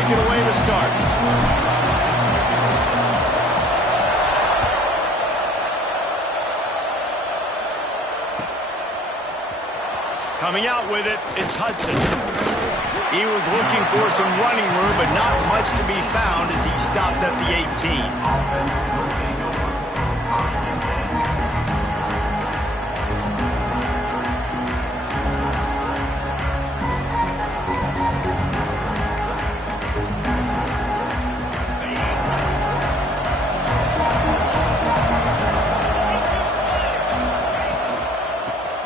kick it away to start. Coming out with it, it's Hudson. He was looking for some running room, but not much to be found as he stopped at the 18.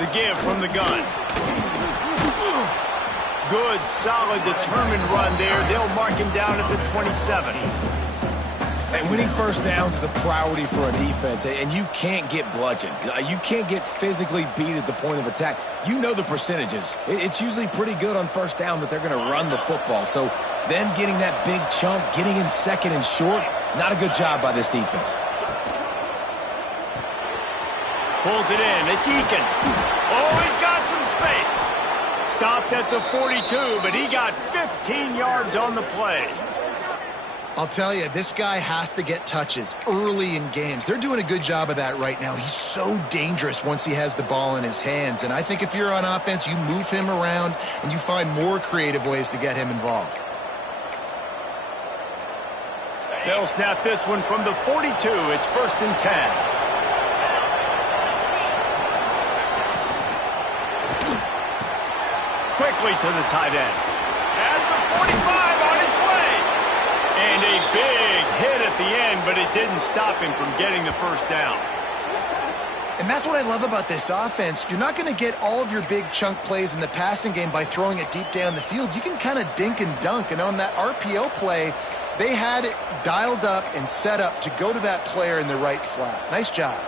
The give from the gun. Good, solid, determined run there. They'll mark him down at the 27. And winning first downs is a priority for a defense, and you can't get bludgeoned. You can't get physically beat at the point of attack. You know the percentages. It's usually pretty good on first down that they're going to run the football. So them getting that big chunk, getting in second and short, not a good job by this defense. Pulls it in. It's Eakin. Oh, he's got some space. Stopped at the 42, but he got 15 yards on the play. I'll tell you, this guy has to get touches early in games. They're doing a good job of that right now. He's so dangerous once he has the ball in his hands. And I think if you're on offense, you move him around and you find more creative ways to get him involved. They'll snap this one from the 42. It's 1st and 10. Quickly to the tight end. At the 45 on his way. And a big hit at the end, but it didn't stop him from getting the first down. And that's what I love about this offense. You're not going to get all of your big chunk plays in the passing game by throwing it deep down the field. You can kind of dink and dunk. And on that RPO play, they had it dialed up and set up to go to that player in the right flat. Nice job.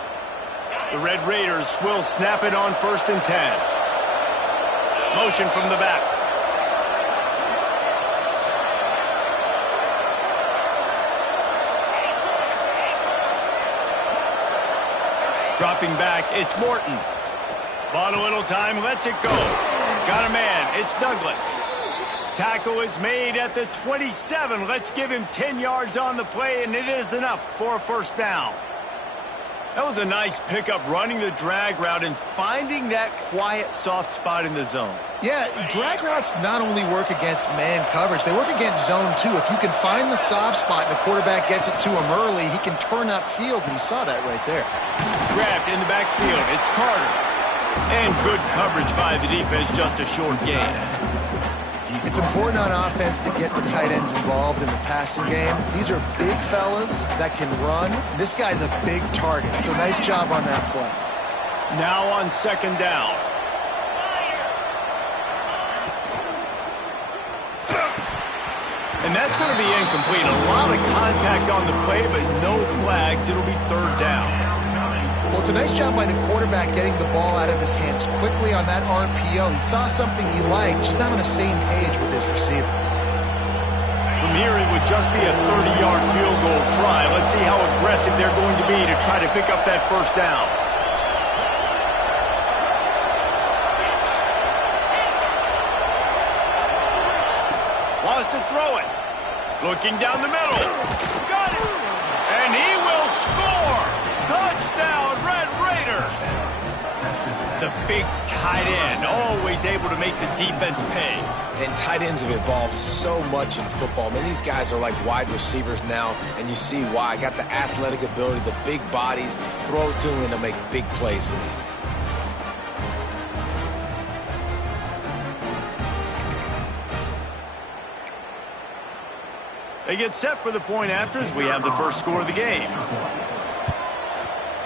The Red Raiders will snap it on 1st and 10. Motion from the back. Dropping back, it's Morton. Bought a little time, lets it go. Got a man, it's Douglas. Tackle is made at the 27. Let's give him 10 yards on the play, and it is enough for a first down. That was a nice pickup, running the drag route and finding that quiet, soft spot in the zone. Yeah, drag routes not only work against man coverage, they work against zone too. If you can find the soft spot and the quarterback gets it to him early, he can turn upfield, and you saw that right there. Grabbed in the backfield, it's Carter. And good coverage by the defense, just a short gain. It's important on offense to get the tight ends involved in the passing game. These are big fellas that can run. This guy's a big target, so nice job on that play. Now on 2nd down. And that's going to be incomplete. A lot of contact on the play, but no flags. It'll be 3rd down. Well, it's a nice job by the quarterback getting the ball out of his hands quickly on that RPO. He saw something he liked, just not on the same page with his receiver. From here, it would just be a 30-yard field goal try. Let's see how aggressive they're going to be to try to pick up that first down. Wants to throw it. Looking down the middle. Got it. And he will score. Touchdown, Red Raiders. The big tight end, always able to make the defense pay. And tight ends have evolved so much in football. Man, these guys are like wide receivers now, and you see why. Got the athletic ability, the big bodies, throw it to them, and they'll make big plays for you. They get set for the point after as we have the first score of the game.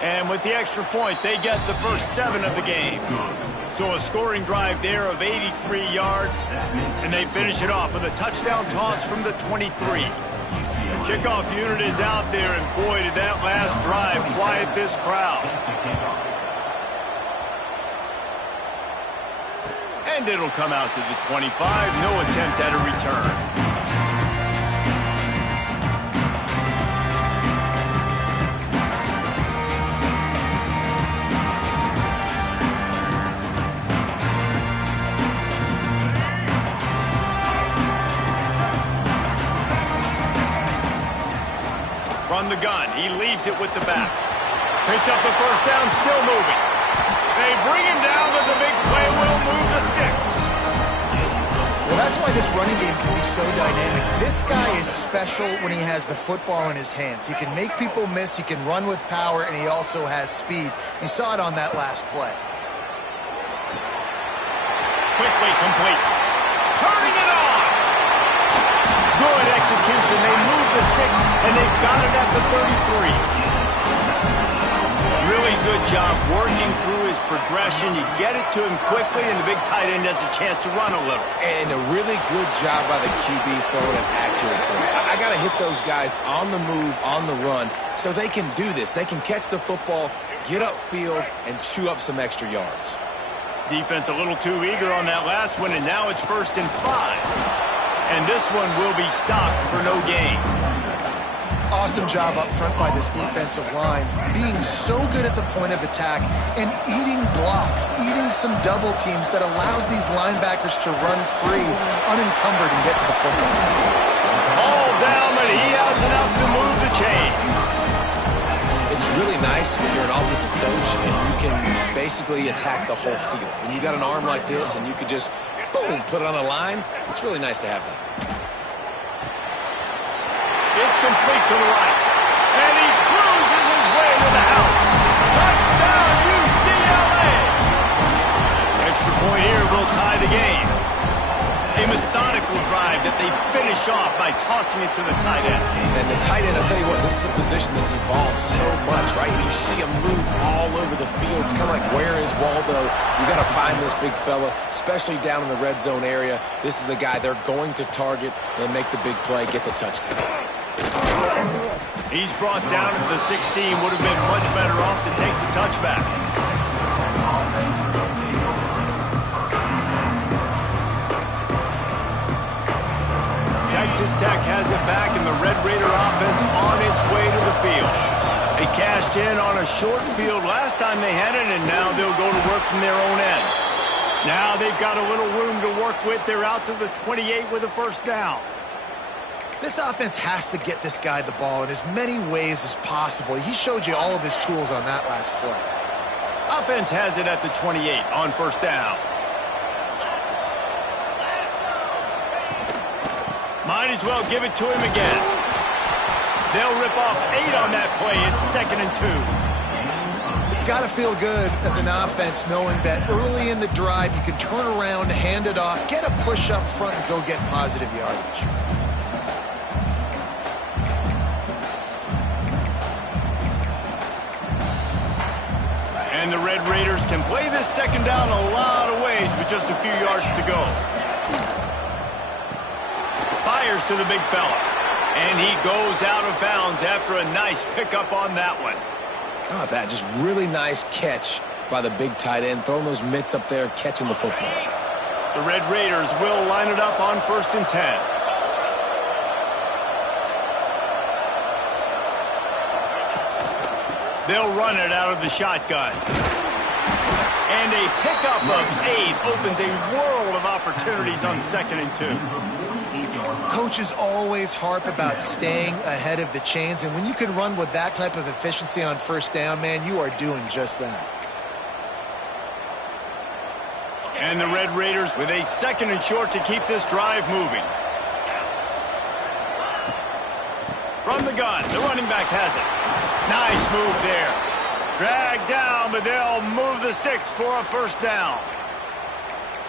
And with the extra point, they get the first 7 of the game. So a scoring drive there of 83 yards, and they finish it off with a touchdown toss from the 23. The kickoff unit is out there, and boy, did that last drive quiet this crowd. And it'll come out to the 25, no attempt at a return. From the gun, he leaves it with the back. Picks up the first down, still moving. They bring him down, but the big play will move the sticks. Well, that's why this running game can be so dynamic. This guy is special when he has the football in his hands. He can make people miss, he can run with power, and he also has speed. You saw it on that last play. Quickly complete. Turning it on. Good execution. They move the sticks, and they've got it at the 33. Really good job working through his progression. You get it to him quickly, and the big tight end has a chance to run a little. And a really good job by the QB throwing an accurate throw. I got to hit those guys on the move, on the run, so they can do this. They can catch the football, get upfield, and chew up some extra yards. Defense a little too eager on that last one, and now it's 1st and 5. And this one will be stopped for no gain. Awesome job up front by this defensive line, being so good at the point of attack and eating blocks, eating some double teams that allows these linebackers to run free, unencumbered, and get to the football. All down, but he has enough to move the chains. It's really nice when you're an offensive coach and you can basically attack the whole field. When you got an arm like this and you could just, boom, put it on a line, it's really nice to have that. It's complete to the right. And he cruises his way to the house. Touchdown, UCLA! Extra point here will tie the game. A methodical drive that they finish off by tossing it to the tight end. And the tight end, I'll tell you what, this is a position that's evolved so much, right? You see him move all over the field. It's kind of like, where is Waldo? You got to find this big fella, especially down in the red zone area. This is the guy they're going to target and make the big play, get the touchdown. He's brought down at the 16. Would have been much better off to take the touchback. Texas Tech has it back, and the Red Raider offense on its way to the field. They cashed in on a short field last time they had it, and now they'll go to work from their own end. Now they've got a little room to work with. They're out to the 28 with a first down. This offense has to get this guy the ball in as many ways as possible. He showed you all of his tools on that last play. Offense has it at the 28 on first down. Might as well give it to him again. They'll rip off 8 on that play. It's 2nd and 2. It's got to feel good as an offense knowing that early in the drive you can turn around, hand it off, get a push up front, and go get positive yardage. And the Red Raiders can play this second down a lot of ways with just a few yards to go. Fires to the big fella. And he goes out of bounds after a nice pickup on that one. Oh, that just really nice catch by the big tight end, throwing those mitts up there, catching the football. The Red Raiders will line it up on 1st and 10. They'll run it out of the shotgun. And a pickup of 8 opens a world of opportunities on 2nd and 2. Coaches always harp about staying ahead of the chains, and when you can run with that type of efficiency on first down, man, you are doing just that. And the Red Raiders with a 2nd and short to keep this drive moving. From the gun, the running back has it. Nice move there. Dragged down, but they'll move the sticks for a first down.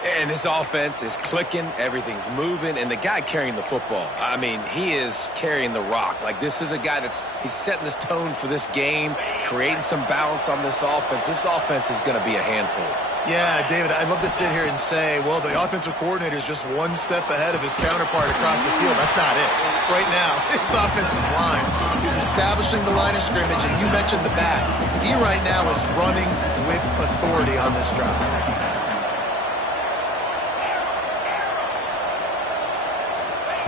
And this offense is clicking, everything's moving, and the guy carrying the football, I mean, he is carrying the rock. Like, this is a guy he's setting this tone for this game, creating some balance on this offense. This offense is going to be a handful. Yeah, David, I'd love to sit here and say, well, the offensive coordinator is just one step ahead of his counterpart across the field. That's not it. Right now, his offensive line is establishing the line of scrimmage, and you mentioned the back. He right now is running with authority on this drive.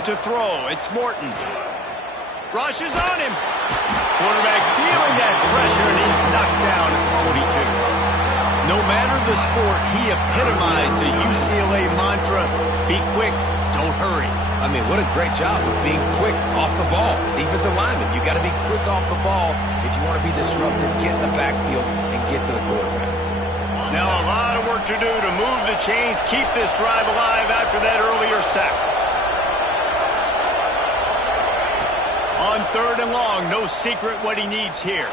To throw, it's Morton. Rushes on him. Quarterback feeling that pressure, and he's knocked down at the 42. No matter the sport, he epitomized the UCLA mantra, be quick, Don't hurry. I mean, what a great job of being quick off the ball. Defensive lineman, you got to be quick off the ball if you want to be disruptive, get in the backfield, and get to the quarterback. Now a lot of work to do to move the chains, keep this drive alive after that earlier sack. On 3rd and long, no secret what he needs here.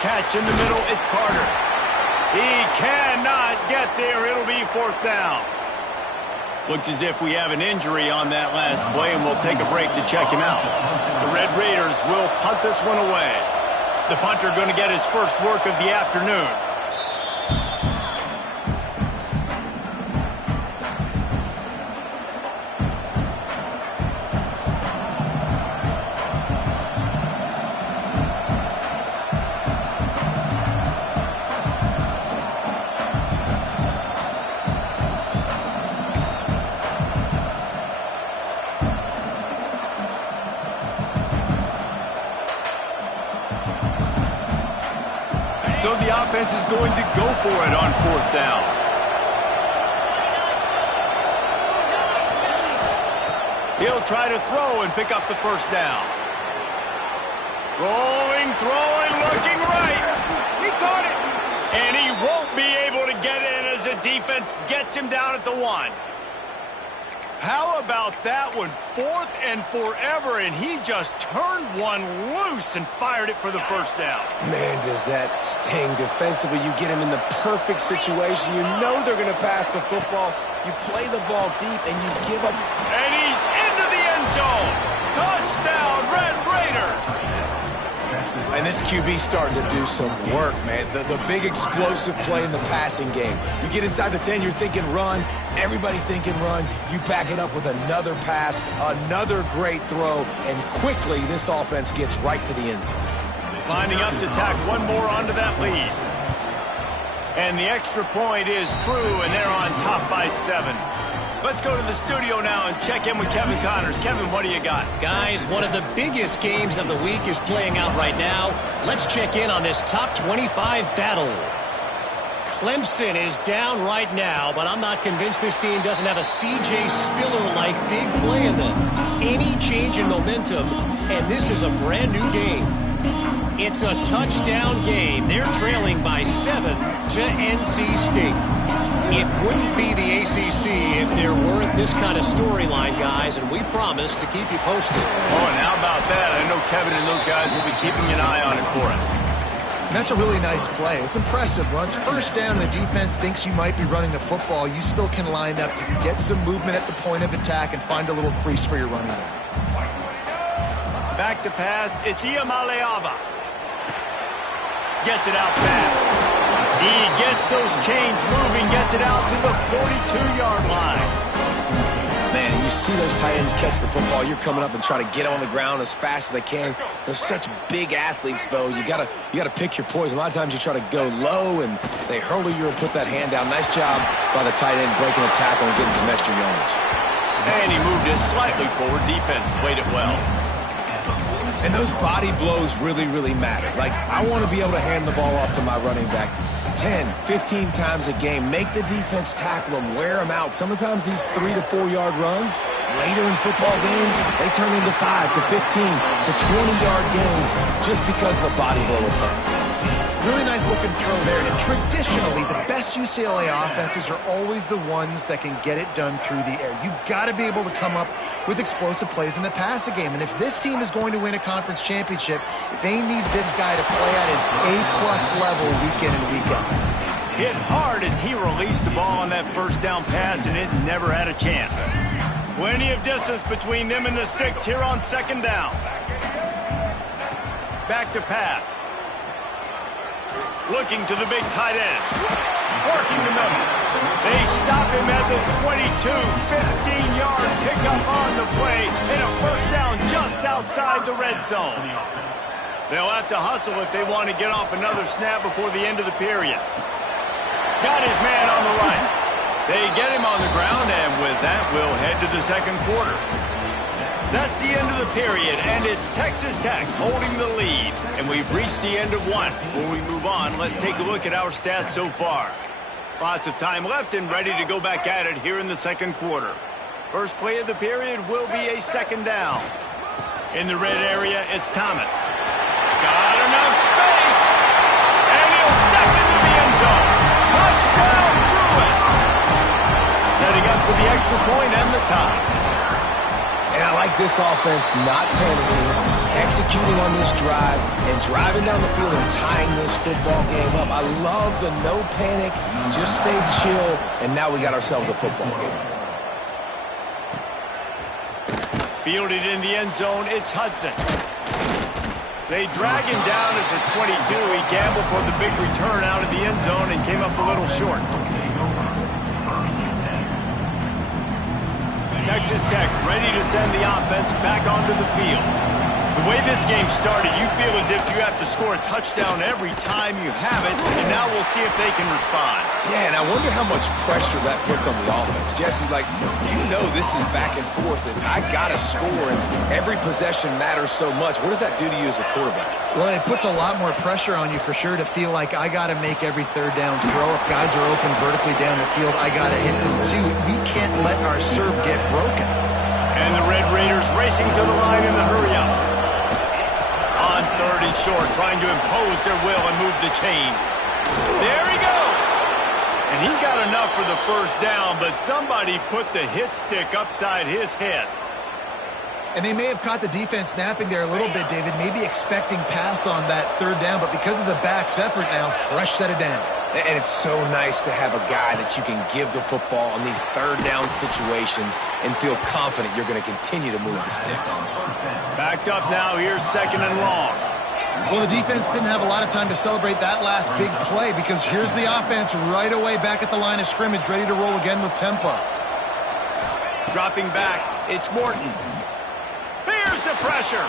Catch in the middle, it's Carter. He cannot get there. It'll be 4th down. Looks as if we have an injury on that last play, and we'll take a break to check him out. The Red Raiders will punt this one away. The punter going to get his first work of the afternoon. So the offense is going to go for it on 4th down. He'll try to throw and pick up the 1st down. Rolling, throwing, looking right. He caught it. And he won't be able to get in as the defense gets him down at the 1. How about that one? 4th and forever, and he just turned one loose and fired it for the 1st down. Man, does that sting defensively. You get him in the perfect situation. You know they're going to pass the football. You play the ball deep, and you give up. And he's into the end zone. Touchdown, Red Raiders. And this QB's starting to do some work, man. The big explosive play in the passing game. You get inside the 10, you're thinking run. Everybody thinking run. You back it up with another pass, another great throw, and quickly this offense gets right to the end zone. Lining up to tack one more onto that lead. And the extra point is true, and they're on top by 7. Let's go to the studio now and check in with Kevin Connors. Kevin, what do you got? Guys, one of the biggest games of the week is playing out right now. Let's check in on this top 25 battle. Clemson is down right now, but I'm not convinced this team doesn't have a C.J. Spiller-like big play in them. Any change in momentum, and this is a brand new game. It's a touchdown game. They're trailing by 7 to NC State. It wouldn't be the ACC if there weren't this kind of storyline, guys, and we promise to keep you posted. Oh, and how about that? I know Kevin and those guys will be keeping an eye on it for us. And that's a really nice play. It's impressive. Once 1st down and the defense thinks you might be running the football, you still can line up. You can get some movement at the point of attack and find a little crease for your running back. Back to pass. It's Iamaleava. Gets it out fast. He gets those chains moving, gets it out to the 42-yard line. Man, you see those tight ends catch the football. You're coming up and try to get them on the ground as fast as they can. They're such big athletes, though. You gotta pick your poison. A lot of times you try to go low, and they hurdle you or put that hand down. Nice job by the tight end breaking the tackle and getting some extra yardage. And he moved it slightly forward. Defense played it well. And those body blows really, really matter. Like, I want to be able to hand the ball off to my running back 10, 15 times a game. Make the defense tackle them, wear them out. Sometimes these 3 to 4 yard runs, later in football games, they turn into 5 to 15 to 20-yard gains just because of the body blow effect. Really nice looking throw there. And traditionally, the best UCLA offenses are always the ones that can get it done through the air. You've got to be able to come up with explosive plays in the passing game. And if this team is going to win a conference championship, they need this guy to play at his A+ level week in and week out. Hit hard as he released the ball on that 1st down pass, and it never had a chance. Plenty of distance between them and the sticks here on 2nd down. Back to pass. Looking to the big tight end. Working the middle. They stop him at the 22. 15-yard pickup on the play. And a 1st down just outside the red zone. They'll have to hustle if they want to get off another snap before the end of the period. Got his man on the right. They get him on the ground, and with that, we'll head to the 2nd quarter. That's the end of the period, and it's Texas Tech holding the lead. And we've reached the end of one. Before we move on, let's take a look at our stats so far. Lots of time left and ready to go back at it here in the 2nd quarter. First play of the period will be a second down. In the red area, it's Thomas. Got enough space, and he'll step into the end zone. Touchdown, Bruins! Setting up for the extra point and the tie. And I like this offense not panicking, executing on this drive, and driving down the field and tying this football game up. I love the no panic, just stay chill, and now we got ourselves a football game. Fielded in the end zone, it's Hudson. They drag him down at the 22. He gambled for the big return out of the end zone and came up a little short. Texas Tech ready to send the offense back onto the field. The way this game started, you feel as if you have to score a touchdown every time you have it, and now we'll see if they can respond. Yeah, and I wonder how much pressure that puts on the offense. Jesse's like, you know this is back and forth, and I got to score, and every possession matters so much. What does that do to you as a quarterback? Well, it puts a lot more pressure on you for sure to feel like I got to make every third down throw. If guys are open vertically down the field, I got to hit them too. We can't let our serve get broken. And the Red Raiders racing to the line in the hurry-up. On third and short, trying to impose their will and move the chains. There he goes! And he got enough for the first down, but somebody put the hit stick upside his head. And they may have caught the defense napping there a little bit, David, maybe expecting pass on that third down, but because of the back's effort now, fresh set of downs. And it's so nice to have a guy that you can give the football on these third down situations and feel confident you're going to continue to move the sticks. Backed up now, here's second and long. Well, the defense didn't have a lot of time to celebrate that last big play because here's the offense right away back at the line of scrimmage, ready to roll again with tempo. Dropping back, it's Morton. Here's the pressure.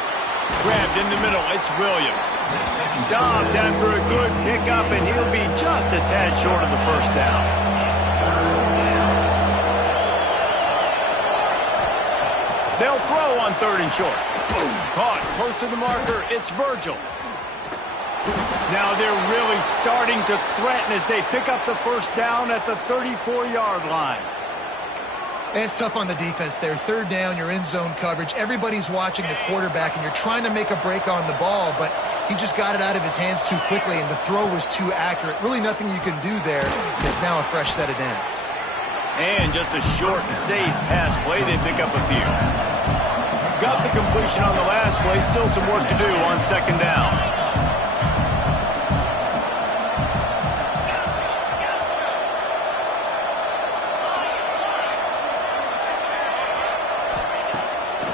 Grabbed in the middle, it's Williams. Stopped after a good pickup, and he'll be just a tad short of the first down. They'll throw on third and short. Caught close to the marker, it's Virgil. Now they're really starting to threaten as they pick up the first down at the 34-yard line. It's tough on the defense there. Third down, you're in zone coverage. Everybody's watching the quarterback, and you're trying to make a break on the ball, but he just got it out of his hands too quickly, and the throw was too accurate. Really nothing you can do there. It's now a fresh set of downs. And just a short and safe pass play. They pick up a few. Got the completion on the last play. Still some work to do on second down.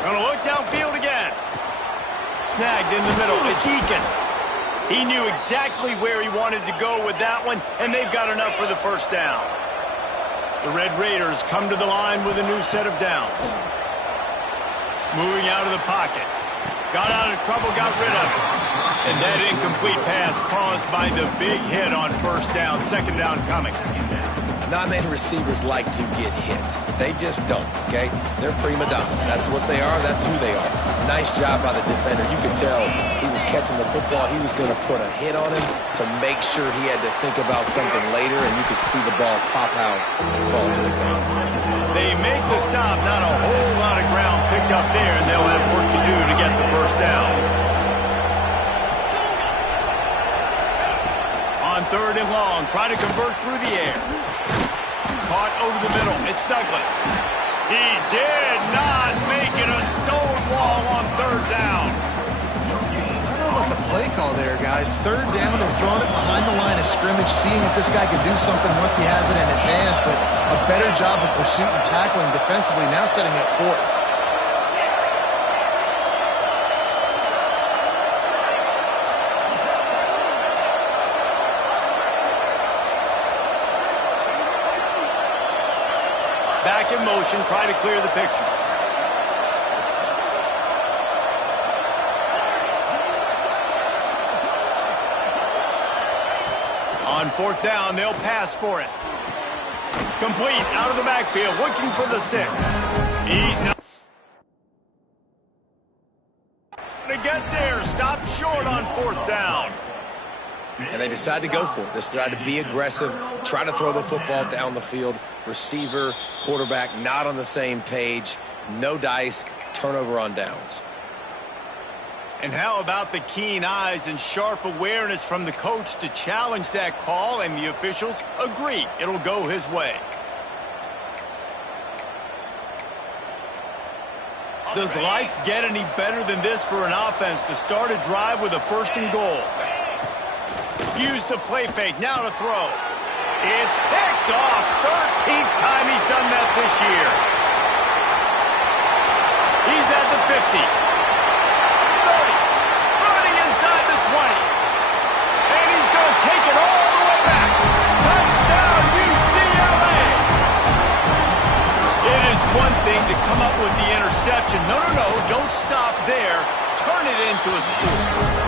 Gonna look downfield again. Snagged in the middle. It's Eakin. He knew exactly where he wanted to go with that one, and they've got enough for the first down. The Red Raiders come to the line with a new set of downs. Moving out of the pocket. Got out of trouble, got rid of it. And that incomplete pass caused by the big hit on first down. Second down coming. Not many receivers like to get hit. They just don't, okay? They're prima donnas. That's what they are. That's who they are. Nice job by the defender. You could tell he was catching the football. He was going to put a hit on him to make sure he had to think about something later, and you could see the ball pop out and fall to the ground. They make the stop. Not a whole lot of ground picked up there, and they'll have work to do to get the first down. On third and long, try to convert through the air. Caught over the middle. It's Douglas. He did not make it a stone wall on third down. I don't know about the play call there, guys. Third down, they're throwing it behind the line of scrimmage, seeing if this guy can do something once he has it in his hands, but a better job of pursuit and tackling defensively, now setting up fourth. Back in motion, try to clear the picture. On fourth down, they'll pass for it. Complete, out of the backfield, looking for the sticks. He's not to get there. Stop short on fourth down. And they decide to go for it. They decide to be aggressive, try to throw the football down the field. Receiver, quarterback, not on the same page. No dice, turnover on downs. And how about the keen eyes and sharp awareness from the coach to challenge that call, and the officials agree it'll go his way. Does life get any better than this for an offense to start a drive with a 1st and goal? Use the play fake, now to throw. It's picked off. 13th time he's done that this year. He's at the 50. 30. Running inside the 20. And he's going to take it all the way back. Touchdown, UCLA. It is one thing to come up with the interception. No, don't stop there. Turn it into a score.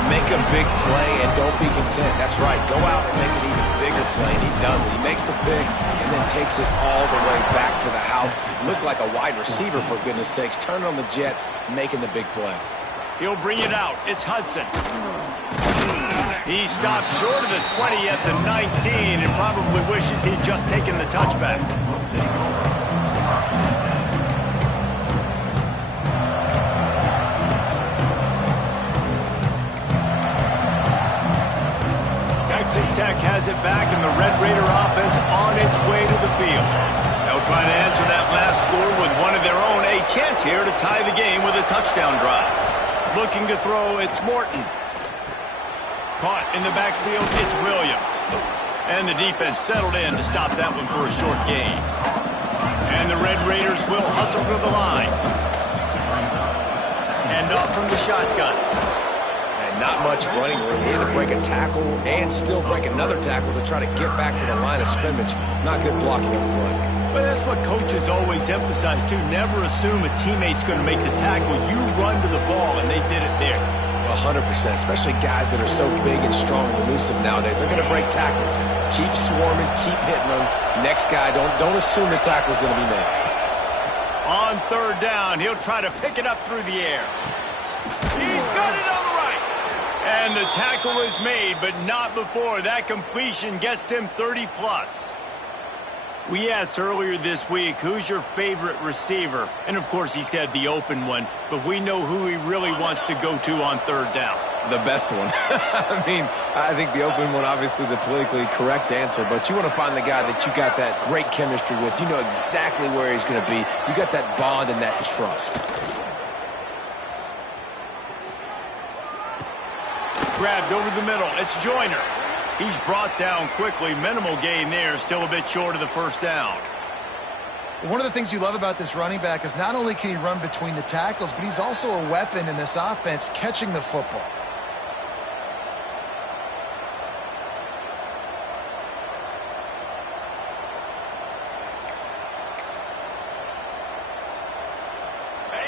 Make a big play and don't be content. That's right. Go out and make an even bigger play, and he does it. He makes the pick and then takes it all the way back to the house. Looked like a wide receiver, for goodness sakes. Turning on the Jets, making the big play. He'll bring it out. It's Hudson. He stopped short of the 20 at the 19 and probably wishes he'd just taken the touchback. Texas Tech has it back, and the Red Raider offense on its way to the field. They'll try to answer that last score with one of their own. A chance here to tie the game with a touchdown drive. Looking to throw, it's Morton. Caught in the backfield, it's Williams. And the defense settled in to stop that one for a short gain. And the Red Raiders will hustle to the line. And off from the shotgun. Not much running room. He had to break a tackle and still break another tackle to try to get back to the line of scrimmage. Not good blocking on the play. But that's what coaches always emphasize, too. Never assume a teammate's going to make the tackle. You run to the ball, and they did it there. 100%, especially guys that are so big and strong and elusive nowadays. They're going to break tackles. Keep swarming, keep hitting them. Next guy, don't assume the tackle's going to be made. On 3rd down, he'll try to pick it up through the air. He's got it on the right. And the tackle is made, but not before that completion gets him 30+. We asked earlier this week, who's your favorite receiver? And, of course, he said the open one, but we know who he really wants to go to on 3rd down. The best one. I mean, I think the open one, obviously the politically correct answer, but you want to find the guy that you got that great chemistry with. You know exactly where he's going to be. You got that bond and that trust. Grabbed over the middle. It's Joyner. He's brought down quickly. Minimal gain there. Still a bit short of the 1st down. One of the things you love about this running back is not only can he run between the tackles, but he's also a weapon in this offense catching the football.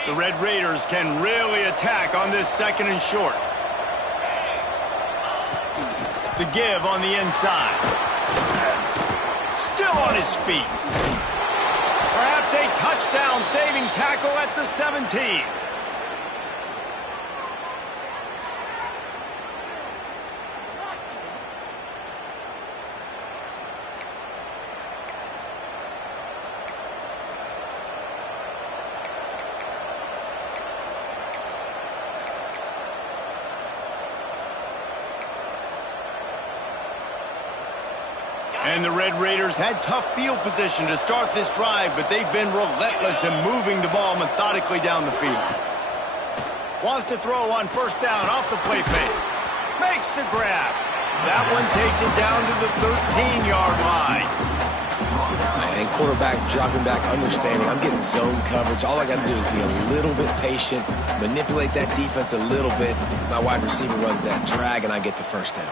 The Red Raiders can really attack on this 2nd and short. The give on the inside. Still on his feet. Perhaps a touchdown-saving tackle at the 17. And the Red Raiders had tough field position to start this drive, but they've been relentless in moving the ball methodically down the field. Wants to throw on 1st down off the play fake. Makes the grab. That one takes it down to the 13-yard line. And quarterback dropping back, understanding. I'm getting zone coverage. All I got to do is be a little bit patient, manipulate that defense a little bit. My wide receiver runs that drag, and I get the 1st down.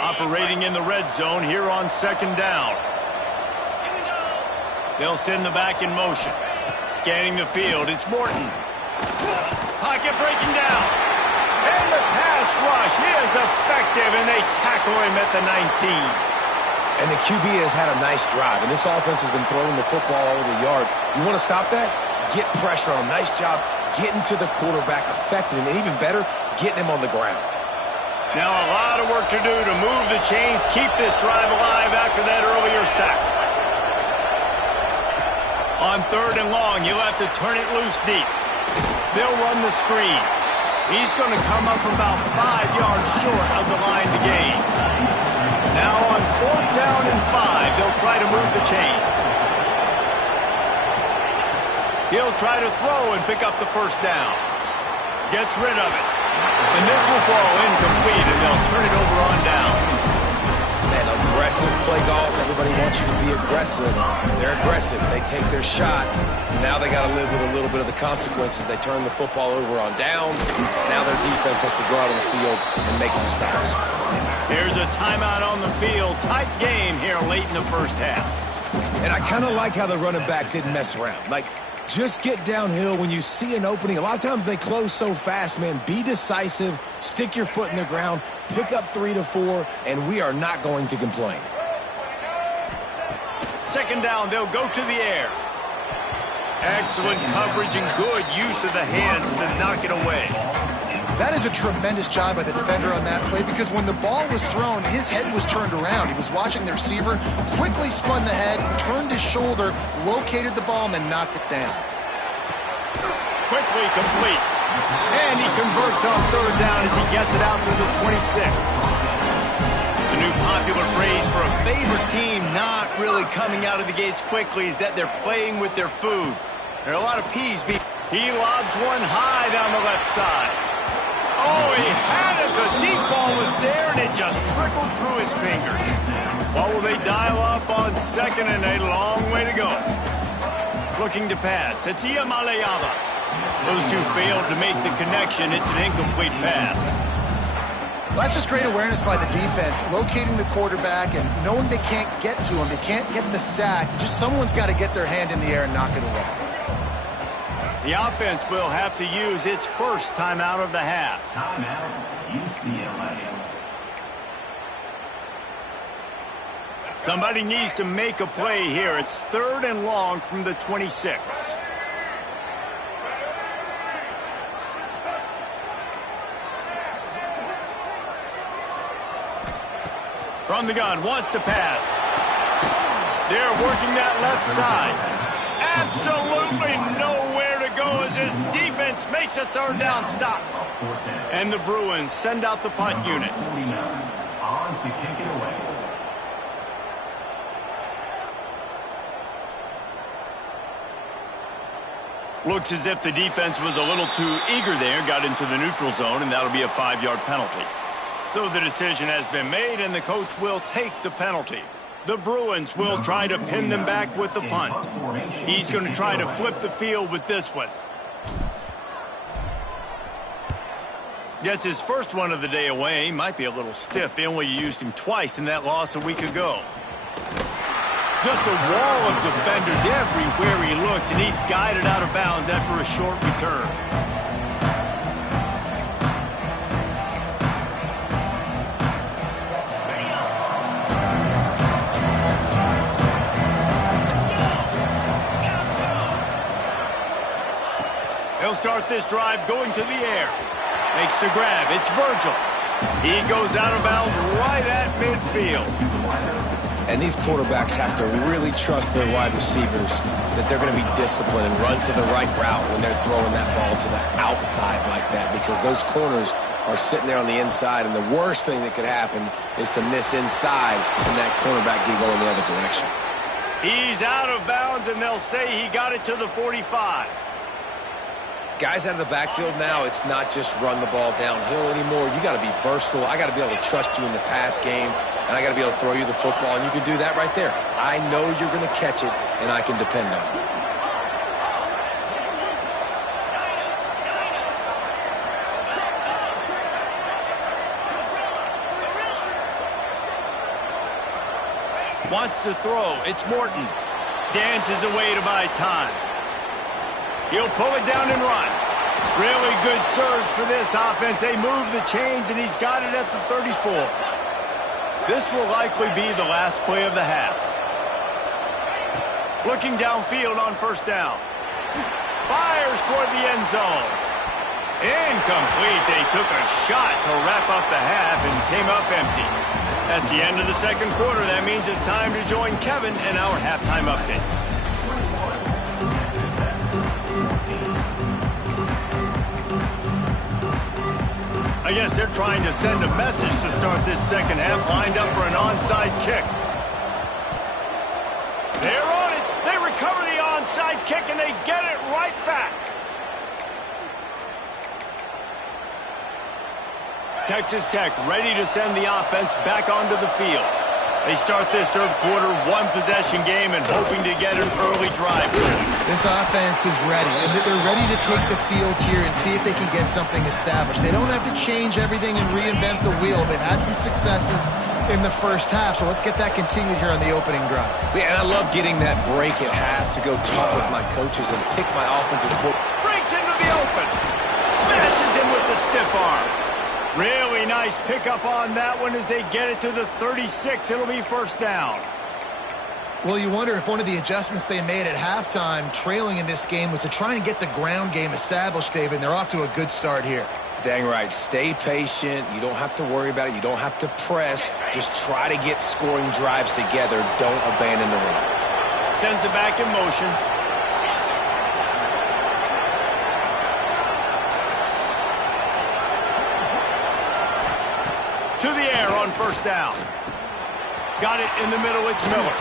Operating in the red zone here on 2nd down. They'll send the back in motion. Scanning the field, it's Morton. Pocket breaking down. And the pass rush is effective, and they tackle him at the 19. And the QB has had a nice drive, and this offense has been throwing the football all over the yard. You want to stop that? Get pressure on him. Nice job getting to the quarterback, affecting him, and even better, getting him on the ground. Now a lot of work to do to move the chains, keep this drive alive after that earlier sack. On 3rd and long, you'll have to turn it loose deep. They'll run the screen. He's going to come up about 5 yards short of the line to gain. Now on 4th down and 5, they'll try to move the chains. He'll try to throw and pick up the 1st down. Gets rid of it. And this will fall incomplete, and they'll turn it over on downs. Man, aggressive play calls. Everybody wants you to be aggressive. They're aggressive. They take their shot. Now they got to live with a little bit of the consequences. They turn the football over on downs. Now their defense has to go out on the field and make some stops. Here's a timeout on the field. Tight game here late in the 1st half. And I kind of like how the running back didn't mess around. Like, just get downhill when you see an opening. A lot of times they close so fast, man. Be decisive, stick your foot in the ground, pick up 3 to 4, and we are not going to complain. 2nd down, they'll go to the air. Excellent coverage and good use of the hands to knock it away. That is a tremendous job by the defender on that play, because when the ball was thrown, his head was turned around. He was watching the receiver, quickly spun the head, turned his shoulder, located the ball, and then knocked it down. Quickly complete. And he converts on 3rd down as he gets it out to the 26. The new popular phrase for a favorite team not really coming out of the gates quickly is that they're playing with their food. There are a lot of P's. He lobs one high down the left side. Oh, he had it. The deep ball was there, and it just trickled through his fingers. What will they dial up on 2nd and a long way to go? Looking to pass. It's Iamaleava. Those two failed to make the connection. It's an incomplete pass. Well, that's just great awareness by the defense, locating the quarterback and knowing they can't get to him. They can't get the sack. Just someone's got to get their hand in the air and knock it away. The offense will have to use its 1st timeout of the half. Timeout, UCLA. Somebody needs to make a play here. It's 3rd and long from the 26. From the gun, wants to pass. They're working that left side. Absolutely nowhere to go as his defense makes a 3rd down stop. And the Bruins send out the punt unit. On to kick it away. Looks as if the defense was a little too eager there, got into the neutral zone, and that'll be a 5-yard penalty. So the decision has been made, and the coach will take the penalty. The Bruins will try to pin them back with the punt. He's going to try to flip the field with this one. Gets his 1st one of the day away. Might be a little stiff. They only used him twice in that loss a week ago. Just a wall of defenders everywhere he looks, and he's guided out of bounds after a short return. He'll start this drive going to the air. Makes the grab. It's Virgil. He goes out of bounds right at midfield. And these quarterbacks have to really trust their wide receivers that they're going to be disciplined and run to the right route when they're throwing that ball to the outside like that, because those corners are sitting there on the inside, and the worst thing that could happen is to miss inside and that cornerback can go in the other direction. He's out of bounds, and they'll say he got it to the 45. Guys out of the backfield now, it's not just run the ball downhill anymore. You got to be versatile. I got to be able to trust you in the pass game, and I got to be able to throw you the football, and you can do that right there. I know you're going to catch it, and I can depend on you. Wants to throw. It's Morton. Dances away to buy time. He'll pull it down and run. Really good surge for this offense. They move the chains, and he's got it at the 34. This will likely be the last play of the half. Looking downfield on 1st down. Fires toward the end zone. Incomplete. They took a shot to wrap up the half and came up empty. That's the end of the second quarter. That means it's time to join Kevin in our halftime update. I guess they're trying to send a message to start this second half, lined up for an onside kick. They're on it. They recover the onside kick, and they get it right back. Texas Tech ready to send the offense back onto the field. They start this third quarter one-possession game and hoping to get an early drive going. This offense is ready, and they're ready to take the field here and see if they can get something established. They don't have to change everything and reinvent the wheel. They've had some successes in the first half, so let's get that continued here on the opening drive. Yeah, and I love getting that break at half to go talk with my coaches and pick my offensive coordinator. Breaks into the open. Smashes him with the stiff arm. Really nice pickup on that one as they get it to the 36. It'll be first down. Well, you wonder if one of the adjustments they made at halftime, trailing in this game, was to try and get the ground game established, David, and they're off to a good start here. Dang right. Stay patient. You don't have to worry about it. You don't have to press. Just try to get scoring drives together. Don't abandon the run. Sends it back in motion. To the air on first down. Got it in the middle. It's Miller.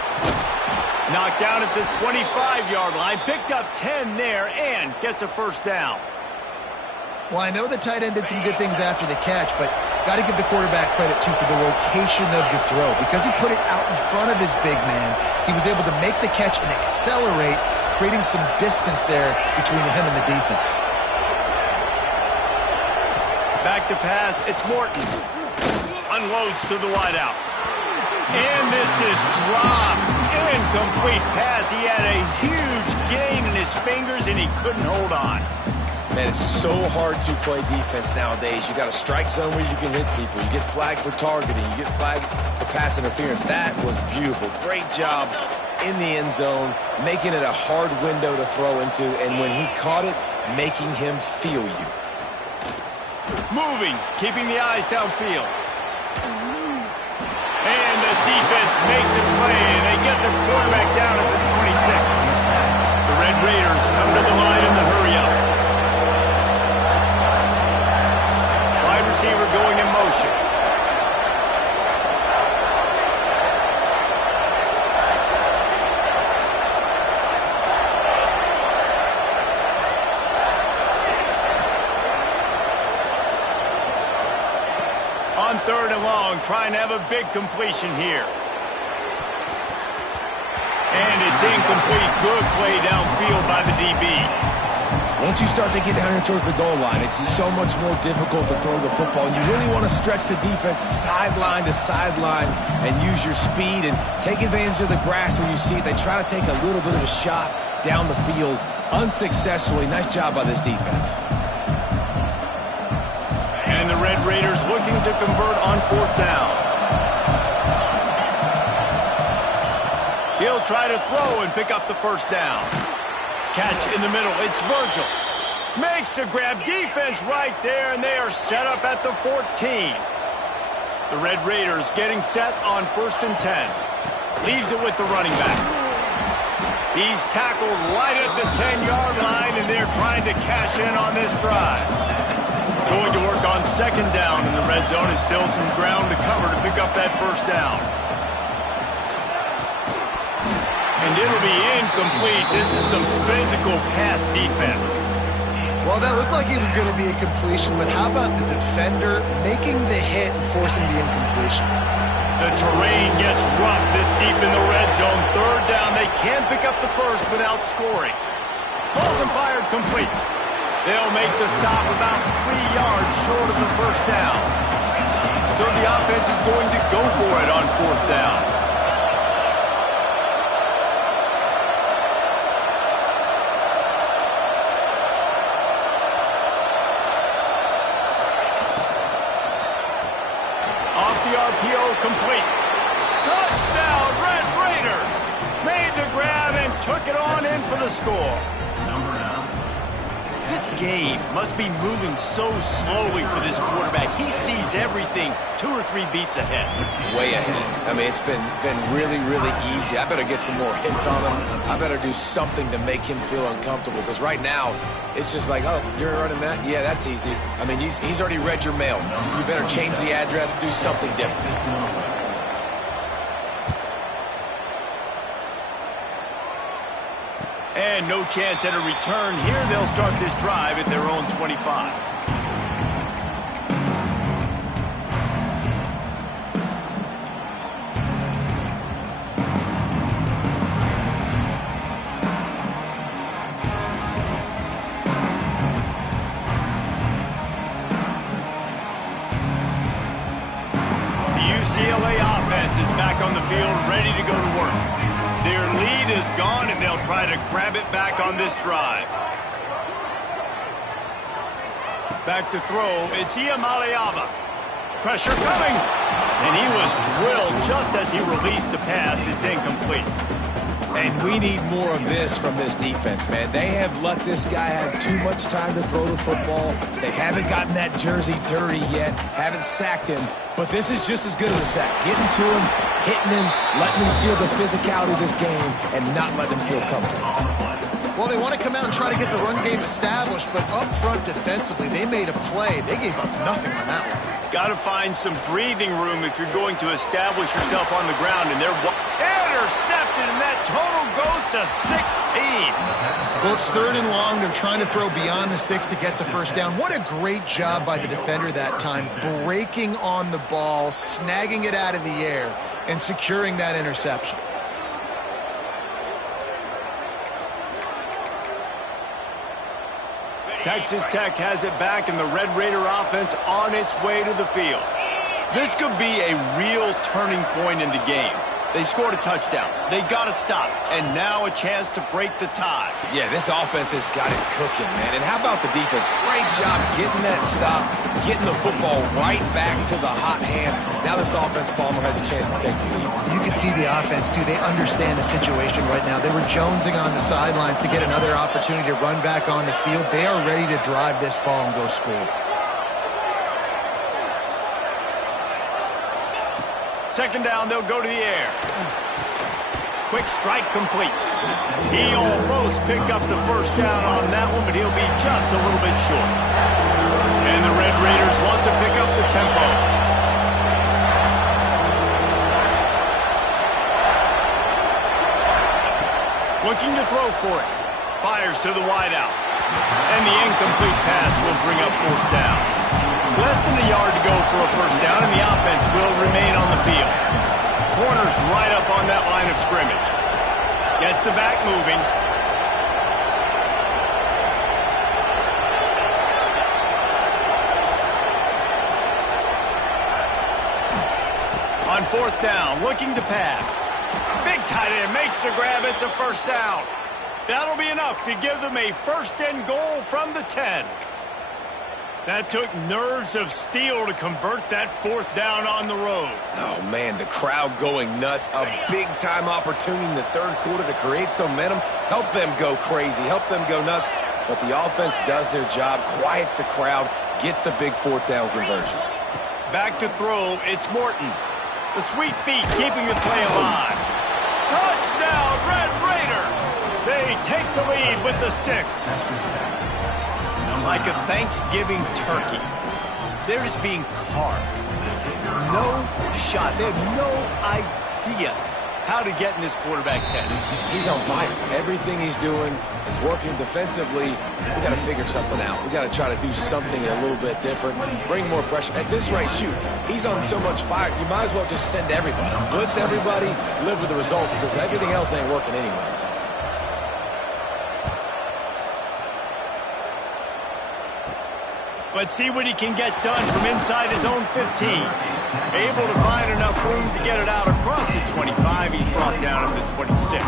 Knocked down at the 25-yard line. Picked up 10 there and gets a first down. Well, I know the tight end did some good things after the catch, but got to give the quarterback credit, too, for the location of the throw. Because he put it out in front of his big man, he was able to make the catch and accelerate, creating some distance there between him and the defense. Back to pass. It's Morton. Unloads to the wideout. And this is dropped. Incomplete pass. He had a huge gain in his fingers, and he couldn't hold on. Man, it's so hard to play defense nowadays. You got a strike zone where you can hit people. You get flagged for targeting. You get flagged for pass interference. That was beautiful. Great job in the end zone, making it a hard window to throw into, and when he caught it, making him feel you. Moving, keeping the eyes downfield. And the defense makes a play, and they get the quarterback down at the 26. The Red Raiders come to the line in the hurry-up. Wide receiver going in motion. On third and long, trying to have a big completion here. And it's incomplete. Good play downfield by the DB. Once you start to get down here towards the goal line, it's so much more difficult to throw the football. And you really want to stretch the defense sideline to sideline and use your speed and take advantage of the grass when you see it. They try to take a little bit of a shot down the field unsuccessfully. Nice job by this defense. And the Red Raiders looking to convert on fourth down. He'll try to throw and pick up the first down. Catch in the middle. It's Virgil. Makes the grab. Defense right there, and they are set up at the 14. The Red Raiders getting set on first and 10. Leaves it with the running back. He's tackled right at the 10-yard line, and they're trying to cash in on this drive. Going to work on second down in the red zone. Is still some ground to cover to pick up that first down. And it'll be incomplete. This is some physical pass defense. Well, that looked like it was going to be a completion, but how about the defender making the hit and forcing the incompletion? The terrain gets rough this deep in the red zone. Third down. They can't pick up the first without scoring. Balls and fired complete. They'll make the stop about 3 yards short of the first down. So the offense is going to go for it on fourth down. Off the RPO, complete. Touchdown, Red Raiders! Made the grab and took it on in for the score. Number 9. this game must be moving so slowly for this quarterback. He sees everything 2 or 3 beats ahead. Way ahead. I mean, it's been really, really easy. I better get some more hits on him. I better do something to make him feel uncomfortable, because right now, it's just like, oh, you're running that? Yeah, that's easy. I mean, he's already read your mail. You better change the address, do something different. And no chance at a return here. They'll start this drive at their own 25. UCLA offense is back on the field, ready to go to work. Their lead is gone, and they'll try to grab it back on this drive. Back to throw, it's Iamaleava. Pressure coming, and he was drilled just as he released the pass. It's incomplete. And we need more of this from this defense, man. They have let this guy have too much time to throw the football. They haven't gotten that jersey dirty yet, haven't sacked him. But this is just as good as a sack. Getting to him, hitting him, letting him feel the physicality of this game, and not letting him feel comfortable. Well, they want to come out and try to get the run game established, but up front defensively, they made a play. They gave up nothing on that one. Got to find some breathing room if you're going to establish yourself on the ground, and they're intercepted, and that total goes to 16. Well, it's 3rd and long. They're trying to throw beyond the sticks to get the first down. What a great job by the defender that time, breaking on the ball, snagging it out of the air, and securing that interception. Texas Tech has it back, and the Red Raider offense on its way to the field. This could be a real turning point in the game. They scored a touchdown. They got to stop, and now a chance to break the tie. Yeah, this offense has got it cooking, man. And how about the defense? Great job getting that stop, getting the football right back to the hot hand. Now this offense, Palmer, has a chance to take the lead. You can see the offense, too. They understand the situation right now. They were jonesing on the sidelines to get another opportunity to run back on the field. They are ready to drive this ball and go score. Second down, they'll go to the air. Quick strike complete. He almost picked up the first down on that one, but he'll be just a little bit short. And the Red Raiders want to pick up the tempo. Looking to throw for it. Fires to the wideout. And the incomplete pass will bring up 4th down. Less than a yard to go for a first down, and the offense will remain on the field. Corners right up on that line of scrimmage. Gets the back moving. On 4th down, looking to pass. Big tight end makes the grab. It's a first down. That'll be enough to give them a 1st and goal from the 10. That took nerves of steel to convert that 4th down on the road. Oh, man, the crowd going nuts. A big-time opportunity in the 3rd quarter to create some momentum, help them go crazy, help them go nuts. But the offense does their job, quiets the crowd, gets the big 4th down conversion. Back to throw, it's Morton. The sweet feet keeping the play alive. Touchdown, Red Raiders! They take the lead with the 6. Like a Thanksgiving turkey, they're just being carved. No shot. They have no idea how to get in this quarterback's head. He's on fire. Everything he's doing is working defensively. We got to figure something out. We got to try to do something a little bit different. Bring more pressure. At this rate, shoot, he's on so much fire, you might as well just send everybody. Blitz everybody, live with the results, because everything else ain't working anyways. Let's see what he can get done from inside his own 15. Able to find enough room to get it out across the 25. He's brought down at the 26.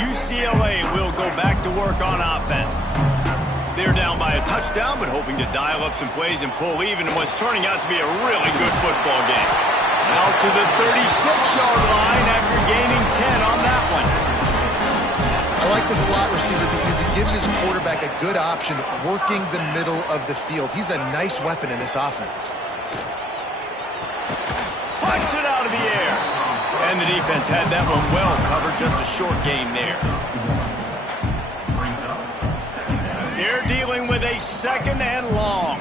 UCLA will go back to work on offense. They're down by a touchdown, but hoping to dial up some plays and pull even in what's turning out to be a really good football game. Out to the 36-yard line after gaining 10 on that one. I like the slot receiver because he gives his quarterback a good option working the middle of the field. He's a nice weapon in this offense. Punts it out of the air. And the defense had that one well covered, just a short gain there. They're dealing with a 2nd and long.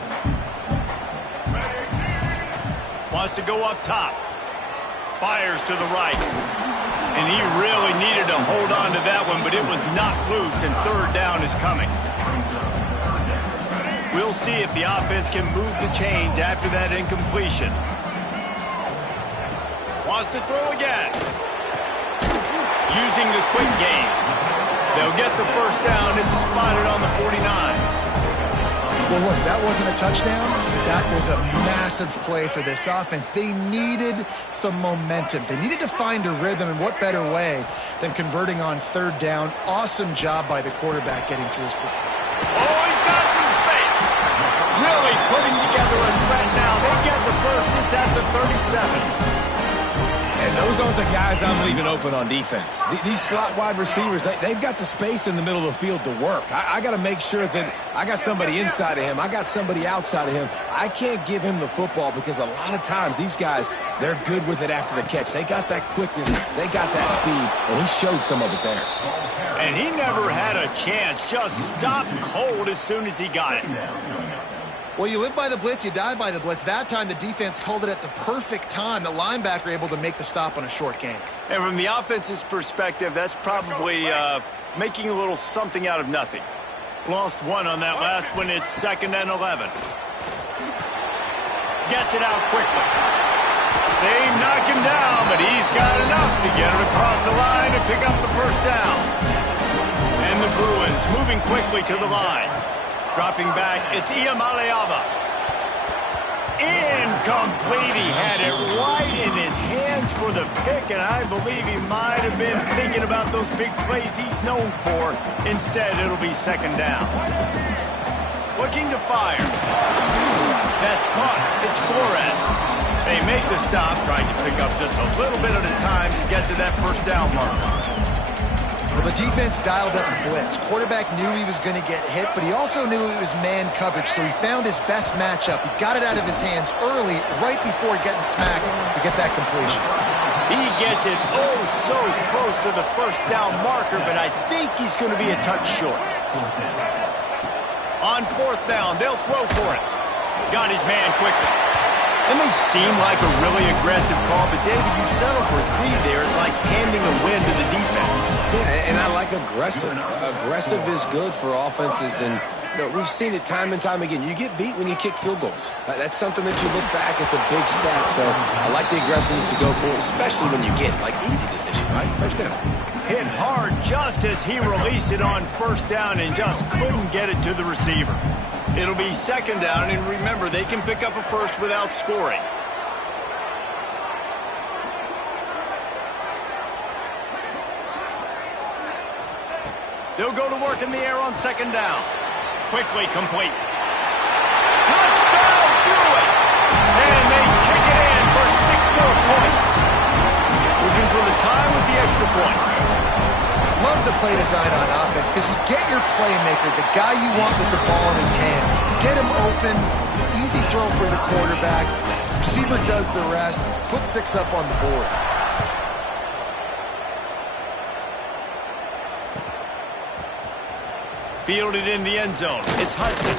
Wants to go up top. Fires to the right. And he really needed to hold on to that one, but it was knocked loose, and 3rd down is coming. We'll see if the offense can move the chains after that incompletion. Wants to throw again. Using the quick game. They'll get the 1st down. It's spotted on the 49. Well, look, that wasn't a touchdown. That was a massive play for this offense. They needed some momentum. They needed to find a rhythm, and what better way than converting on 3rd down. Awesome job by the quarterback getting through his play. Oh, he's got some space. Really putting together a threat now. They get the 1st. It's at the 37. And those aren't the guys I'm leaving open on defense. These slot wide receivers, they've got the space in the middle of the field to work. I got to make sure that I got somebody inside of him. I got somebody outside of him. I can't give him the football because a lot of times these guys, they're good with it after the catch. They got that quickness. They got that speed, and he showed some of it there. And he never had a chance. Just stopped cold as soon as he got it. Well, you live by the blitz, you die by the blitz. That time, the defense called it at the perfect time. The linebacker able to make the stop on a short gain. And from the offense's perspective, that's probably making a little something out of nothing. Lost 1 on that last one. It's 2nd and 11. Gets it out quickly. They knock him down, but he's got enough to get it across the line and pick up the 1st down. And the Bruins moving quickly to the line. Dropping back, it's Iamaleava. Incomplete. He had it right in his hands for the pick, and I believe he might have been thinking about those big plays he's known for. Instead, it'll be 2nd down. Looking to fire. That's caught. It's Flores. They make the stop, trying to pick up just a little bit at a time to get to that 1st down mark. Well, the defense dialed up the blitz. Quarterback knew he was going to get hit, but he also knew it was man coverage, so he found his best matchup. He got it out of his hands early, right before getting smacked to get that completion. He gets it oh so close to the 1st down marker, but I think he's going to be a touch short. On 4th down, they'll throw for it. Got his man quickly. That may seem like a really aggressive call, but David, you settle for 3 there. It's like handing a win to the defense. Yeah, and I like aggressive. Aggressive is good for offenses, and you know, we've seen it time and time again. You get beat when you kick field goals. That's something that you look back, it's a big stat, so I like the aggressiveness to go for it, especially when you get it. Like, easy decision, right? 1st down. Hit hard just as he released it on 1st down and just couldn't get it to the receiver. It'll be 2nd down, and remember, they can pick up a 1st without scoring. They'll go to work in the air on 2nd down. Quickly complete. Touchdown, Bruins! And they take it in for 6 more points. Looking for the tie with the extra point. Love the play design on offense because you get your playmaker, the guy you want with the ball in his hands. Get him open, easy throw for the quarterback. Receiver does the rest, put 6 up on the board. Fielded in the end zone. It's Hudson.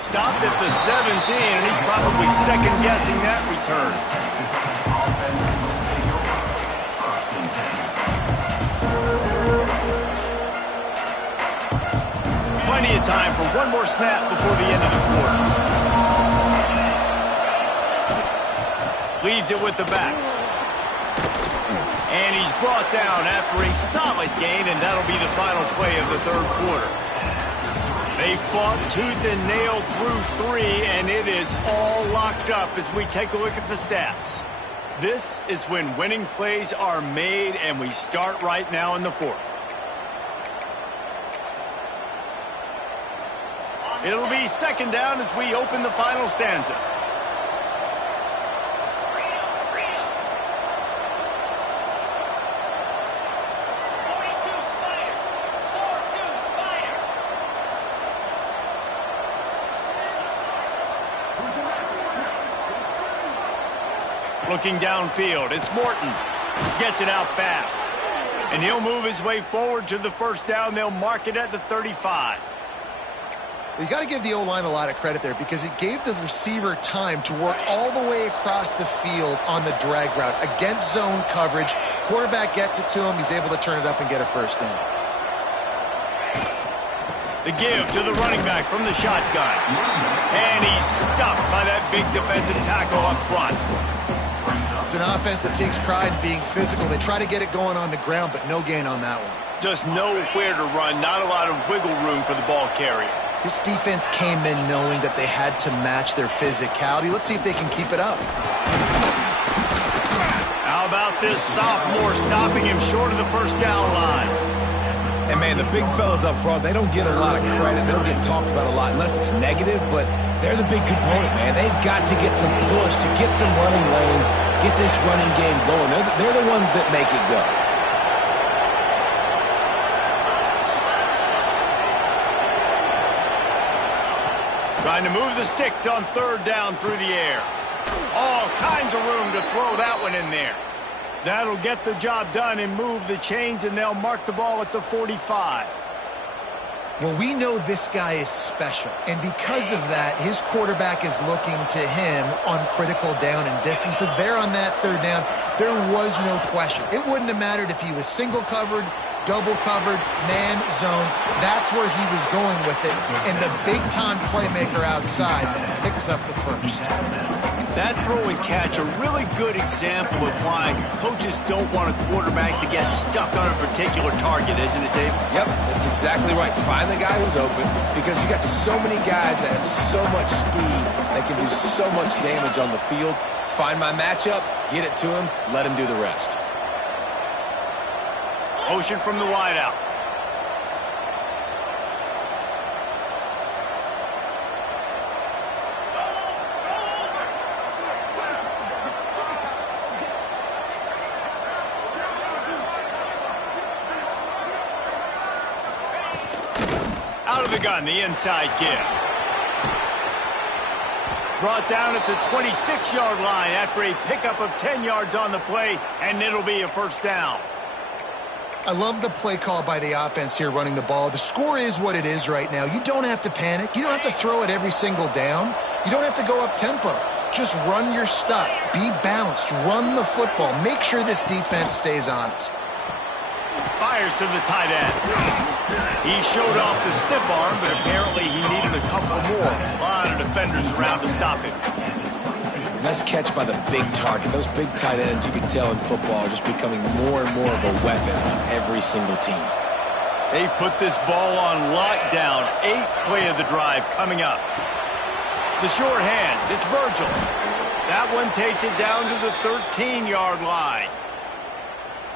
Stopped at the 17, and he's probably second-guessing that return. Plenty of time for one more snap before the end of the quarter. Leaves it with the back. And he's brought down after a solid gain, and that'll be the final play of the 3rd quarter. They fought tooth and nail through 3, and it is all locked up as we take a look at the stats. This is when winning plays are made, and we start right now in the 4th. It'll be second down as we open the final stanza. Looking downfield, it's Morton. Gets it out fast. And he'll move his way forward to the first down. They'll mark it at the 35. You got to give the O-line a lot of credit there because it gave the receiver time to work all the way across the field on the drag route against zone coverage. Quarterback gets it to him. He's able to turn it up and get a first down. The give to the running back from the shotgun. And he's stuffed by that big defensive tackle up front. It's an offense that takes pride in being physical. They try to get it going on the ground, but no gain on that one. Just nowhere to run. Not a lot of wiggle room for the ball carrier. This defense came in knowing that they had to match their physicality. Let's see if they can keep it up. How about this sophomore stopping him short of the first down line? And, man, the big fellas up front, they don't get a lot of credit. They don't get talked about a lot unless it's negative, but they're the big component, man. They've got to get some push, to get some running lanes, get this running game going. They're the ones that make it go. Trying to move the sticks on third down through the air. All kinds of room to throw that one in there. That'll get the job done and move the chains, and they'll mark the ball at the 45. Well, we know this guy is special, and because of that, his quarterback is looking to him on critical down and distances. There on that third down, there was no question. It wouldn't have mattered if he was single covered, double covered, man, zone. That's where he was going with it, and the big-time playmaker outside picks up the first. That throw and catch, a really good example of why coaches don't want a quarterback to get stuck on a particular target, isn't it, Dave? Yep, that's exactly right. Find the guy who's open because you got so many guys that have so much speed that can do so much damage on the field. Find my matchup, get it to him, let him do the rest. Motion from the wideout. Out of the gun, the inside give. Brought down at the 26-yard line after a pickup of 10 yards on the play, and it'll be a first down. I love the play call by the offense here running the ball. The score is what it is right now. You don't have to panic. You don't have to throw it every single down. You don't have to go up tempo. Just run your stuff. Be balanced. Run the football. Make sure this defense stays honest. Fires to the tight end. He showed off the stiff arm, but apparently he needed a couple more. A lot of defenders around to stop him. Nice catch by the big target. Those big tight ends, you can tell in football, are just becoming more and more of a weapon on every single team. They've put this ball on lockdown. 8th play of the drive coming up. The short hands, it's Virgil. That one takes it down to the 13-yard line.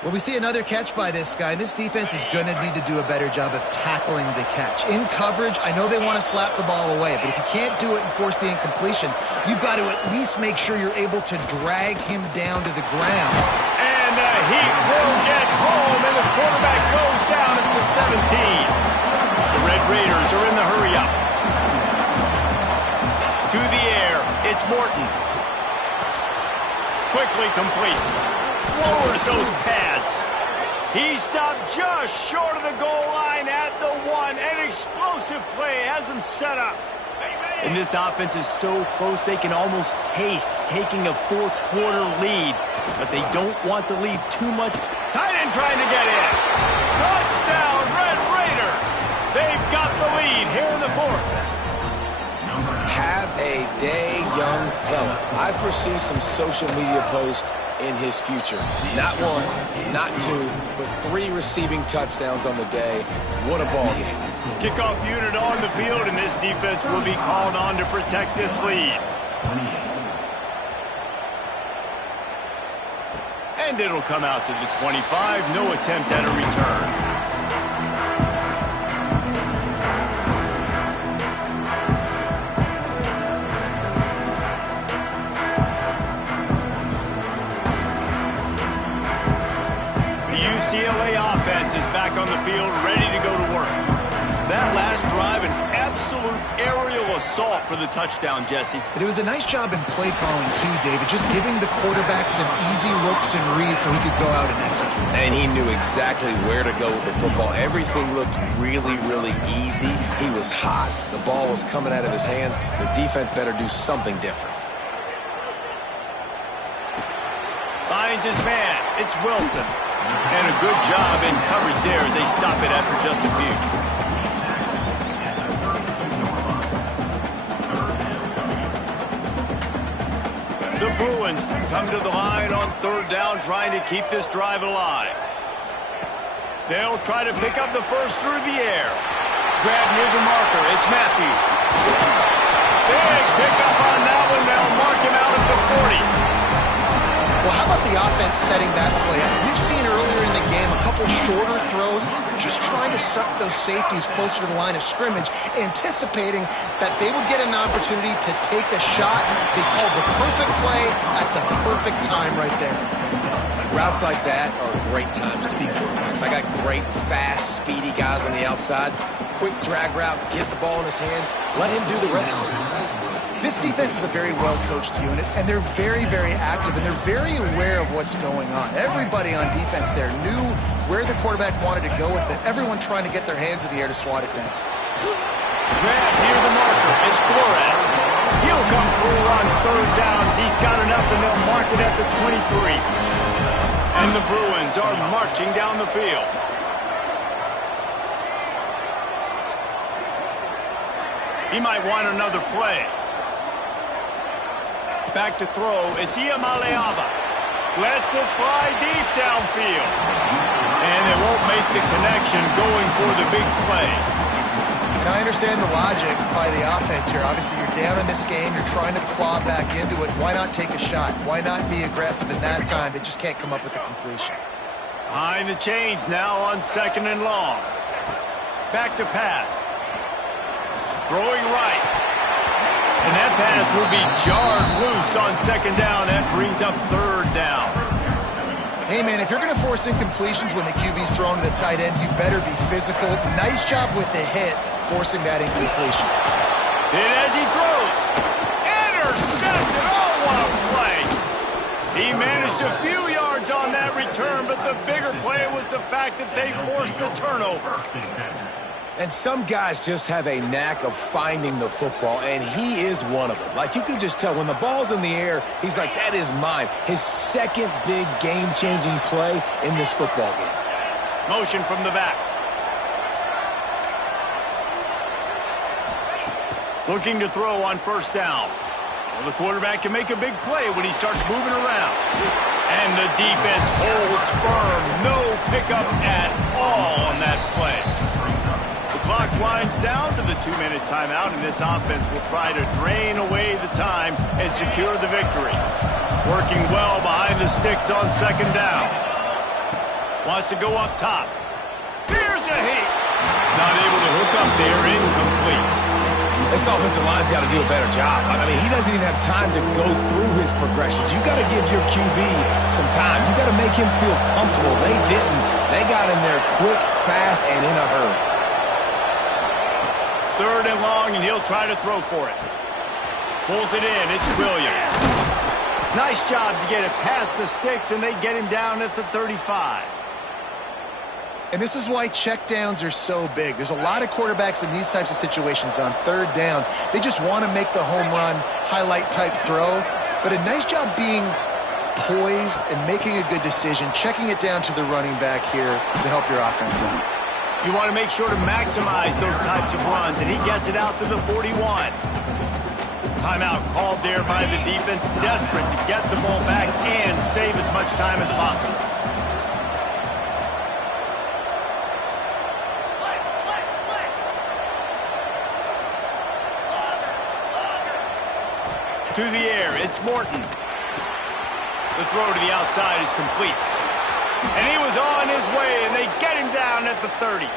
Well, we see another catch by this guy. This defense is going to need to do a better job of tackling the catch. In coverage, I know they want to slap the ball away, but if you can't do it and force the incompletion, you've got to at least make sure you're able to drag him down to the ground. And he will get home, and the quarterback goes down at the 17. The Red Raiders are in the hurry-up. To the air, it's Morton. Quickly complete. Lowers those pads. He stopped just short of the goal line at the 1. An explosive play has him set up. And this offense is so close they can almost taste taking a fourth-quarter lead. But they don't want to leave too much. Tight end trying to get in. Touchdown, Red Raiders. They've got the lead here in the fourth. Have a day, young fella. I foresee some social media posts in his future. Not one, not two, but 3 receiving touchdowns on the day. What a ball game. Kickoff unit on the field, and this defense will be called on to protect this lead. And it'll come out to the 25. No attempt at a return. field, ready to go to work. That last drive, an absolute aerial assault for the touchdown, Jesse. But it was a nice job in play calling, too, David, just giving the quarterback some easy looks and reads so he could go out and execute. And he knew exactly where to go with the football. Everything looked really, really easy. He was hot. The ball was coming out of his hands. The defense better do something different. Finds his man. It's Wilson. And a good job in coverage there as they stop it after just a few. The Bruins come to the line on third down, trying to keep this drive alive. They'll try to pick up the first through the air. Grab near the marker. It's Matthews. Big pickup on that one. They'll mark him out at the 40. Well, how about the offense setting that play up? We've seen earlier in the game a couple shorter throws. They're just trying to suck those safeties closer to the line of scrimmage, anticipating that they would get an opportunity to take a shot. They called the perfect play at the perfect time right there. Routes like that are great times to be quarterbacks. I got great, fast, speedy guys on the outside. Quick drag route, get the ball in his hands, let him do the rest. This defense is a very well-coached unit, and they're very, very active, and they're very aware of what's going on. Everybody on defense there knew where the quarterback wanted to go with it. Everyone trying to get their hands in the air to swat it down. Grab near the marker. It's Flores. He'll come through on third downs. He's got enough, and they'll mark it at the 23. And the Bruins are marching down the field. He might want another play. Back to throw. It's Iamaleava. Lets it fly deep downfield. And it won't make the connection going for the big play. And I understand the logic by the offense here. Obviously, you're down in this game. You're trying to claw back into it. Why not take a shot? Why not be aggressive in that time? They just can't come up with a completion. Behind the chains now on second and long. Back to pass. Throwing right. And that pass will be jarred loose on second down. That brings up third down. Hey, man, if you're going to force incompletions when the QB's thrown to the tight end, you better be physical. Nice job with the hit, forcing that incompletion. And as he throws, intercepted. Oh, what a play. He managed a few yards on that return, but the bigger play was the fact that they forced the turnover. And some guys just have a knack of finding the football, and he is one of them. Like, you can just tell when the ball's in the air, he's like, that is mine. His second big game-changing play in this football game. Motion from the back. Looking to throw on first down. Well, the quarterback can make a big play when he starts moving around. And the defense holds firm. No pickup at all on that play. Clock winds down to the 2-minute timeout, and this offense will try to drain away the time and secure the victory. Working well behind the sticks on second down. Wants to go up top. Here's a heat. Not able to hook up there, incomplete. This offensive line's got to do a better job. I mean, he doesn't even have time to go through his progressions. You got to give your QB some time. You got to make him feel comfortable. They didn't. They got in there quick, fast, and in a hurry. Third and long, and he'll try to throw for it. Pulls it in. It's Williams. Nice job to get it past the sticks, and they get him down at the 35. And this is why checkdowns are so big. There's a lot of quarterbacks in these types of situations on third down. They just want to make the home run, highlight-type throw. But a nice job being poised and making a good decision, checking it down to the running back here to help your offense out. You want to make sure to maximize those types of runs, and he gets it out to the 41. Timeout called there by the defense, desperate to get the ball back and save as much time as possible. To the air, it's Morton. The throw to the outside is complete. And he was on his way, and they get him down at the 30.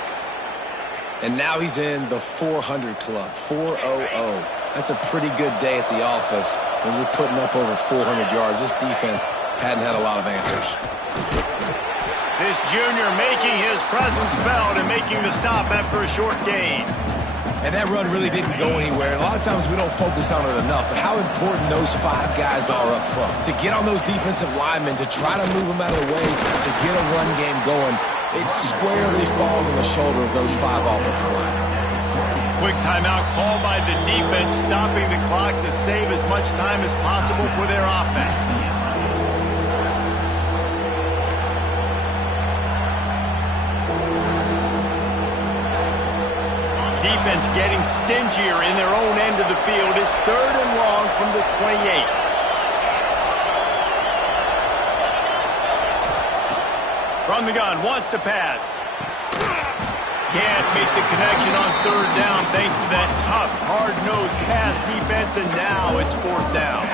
And now he's in the 400 club, 400. That's a pretty good day at the office when you're putting up over 400 yards. This defense hadn't had a lot of answers. This junior making his presence felt and making the stop after a short gain. And that run really didn't go anywhere. A lot of times we don't focus on it enough, but how important those 5 guys are up front. To get on those defensive linemen, to try to move them out of the way, to get a run game going, it squarely falls on the shoulder of those 5 offensive linemen. Quick timeout called by the defense, stopping the clock to save as much time as possible for their offense. Defense getting stingier in their own end of the field. It's 3rd and long from the 28. From the gun, wants to pass. Can't make the connection on 3rd down thanks to that tough, hard-nosed pass defense, and now it's 4th down.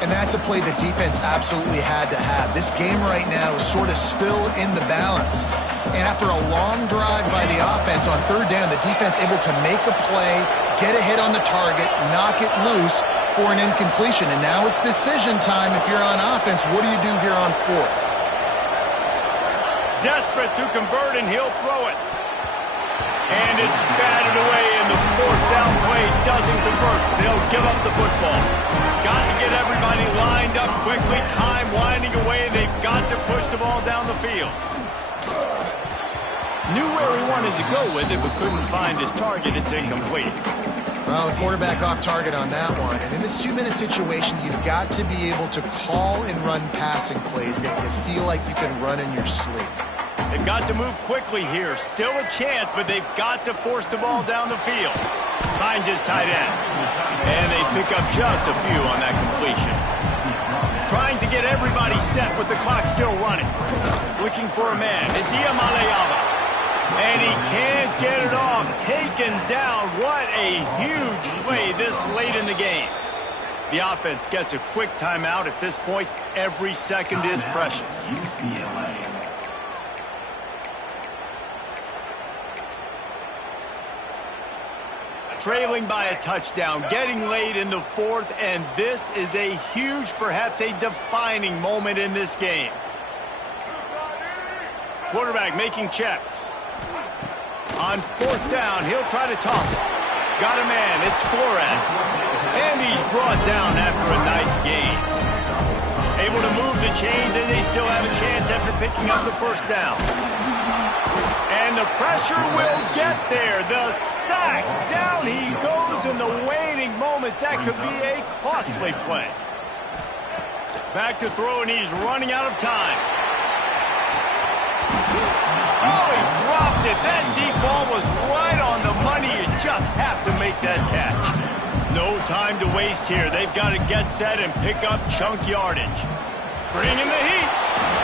And that's a play the defense absolutely had to have. This game right now is sort of still in the balance. And after a long drive by the offense on 3rd down, the defense able to make a play, get a hit on the target, knock it loose for an incompletion. And now it's decision time if you're on offense. What do you do here on 4th? Desperate to convert, and he'll throw it. And it's batted away, and the 4th down play doesn't convert. They'll give up the football. Got to get everybody lined up quickly. Time winding away. They've got to push the ball down the field. Knew where he wanted to go with it, but couldn't find his target. It's incomplete. Well, the quarterback off target on that one. And in this 2-minute situation, you've got to be able to call and run passing plays that you feel like you can run in your sleep. They've got to move quickly here. Still a chance, but they've got to force the ball down the field. Finds his tight end. And they pick up just a few on that completion. Trying to get everybody set with the clock still running. Looking for a man. It's Iamaleava. And he can't get it off. Taken down. What a huge play this late in the game. The offense gets a quick timeout. At this point, every second is precious. UCLA. Trailing by a touchdown, getting late in the 4th, and this is a huge, perhaps a defining moment in this game. Quarterback making checks. On 4th down, he'll try to toss it. Got a man, it's Flores. And he's brought down after a nice gain. Able to move the chains, and they still have a chance after picking up the 1st down. And the pressure will get there. The sack. Down he goes in the waning moments. That could be a costly play. Back to throw, and he's running out of time. Oh, he dropped it. That deep ball was right on the money. You just have to make that catch. No time to waste here. They've got to get set and pick up chunk yardage. Bringing the heat.